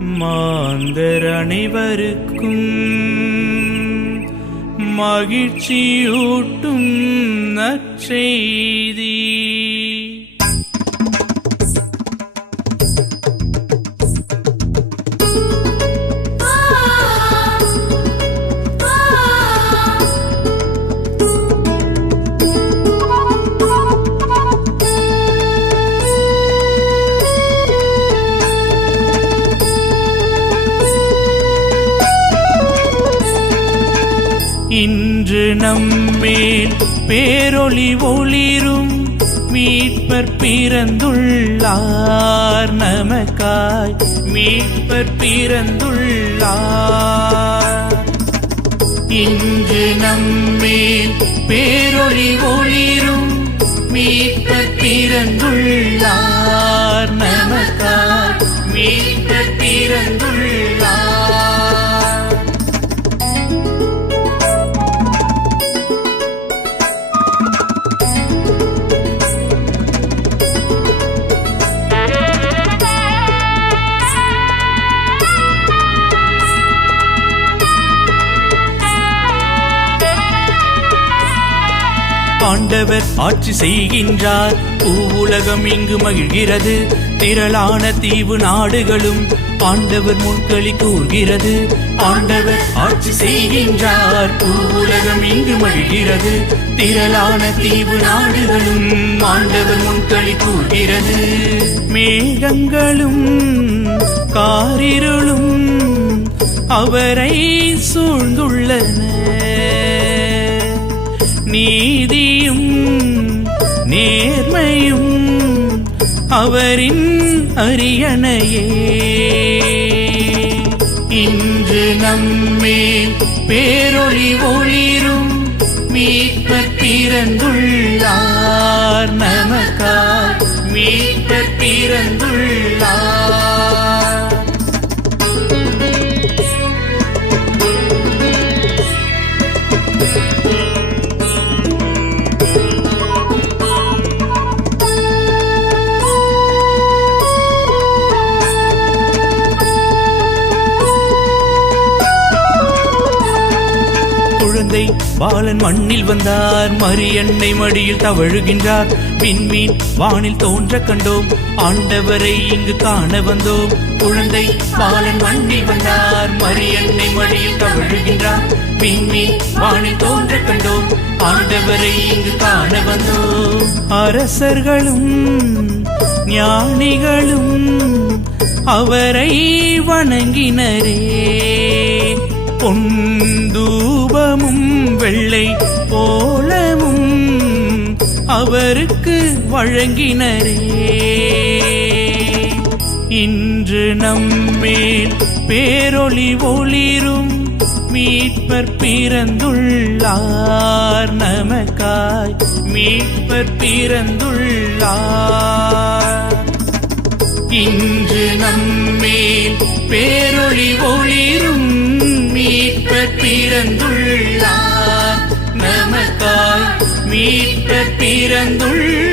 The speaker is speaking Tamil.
மாந்தர் அனைவருக்கும் மகிழ்ச்சியூட்டும் நற்செய்தி. இன்று நம்மேல் பேரொளி ஒளிரும் மீட்பர் பிறந்துள்ளார், நமக்காய் மீட்பர் பிறந்துள்ளார். இன்று நம்மேல் பேரொளி ஒளிரும் மீட்பர் பிறந்துள்ளார், நமக்காய் மீட்பர் பிறந்துள்ளார். ஆண்டவர் ஆட்சி செய்கின்றார், பூவுலகம் இங்கு மகிழ்கிறது. திரளான தீவு நாடுகளும் ஆண்டவர் முன்களி கூர்கிறது. ஆண்டவர் ஆட்சி செய்கின்றார், பூவுலகம் இங்கு மகிழ்கிறது. திரளான தீவு நாடுகளும் ஆண்டவர் முன்களி கூர்கிறது. மேகங்களும் காரிருளும் அவரை சூழ்ந்துள்ளன. நீதியும் நேர்மையும் அவரின் அரியணையே. இன்று நம்மேல் பேரொளி ஒளிரும் மீட்பர் பிறந்துள்ளார், நமக்காய் மீட்பர் பிறந்துள்ளார். குழந்தை பாலன் மண்ணில் வந்தார், மரியன்னை மடியில் தவழுகின்றார். விண்மீன் வானில் தோன்ற கண்டோம், ஆண்டவரை இங்கு காண வந்தோம். குழந்தை பாலன் மண்ணில் வந்தார், மரியன்னை மடியில் தவழுகின்றார். விண்மீன் வானில் தோன்ற கண்டோம், ஆண்டவரை இங்கு காண வந்தோம். அரசர்களும் ஞானிகளும் அவரை வணங்கினரே. பொந்தூபமும் வெள்ளை போலமும் அவருக்கு வழங்கினரே. இன்று நம்மேல் பேரொளி ஒளிரும் மீட்பர் பிறந்துள்ளார், நமக்காய் மீட்பர் பிறந்துள்ளார். இன்று நம்மேல் பேரொளி ஒளிரும் மீட்பர் பிறந்துள்ளார், நமக்காய் மீட்பர் பிறந்துள்ளார்.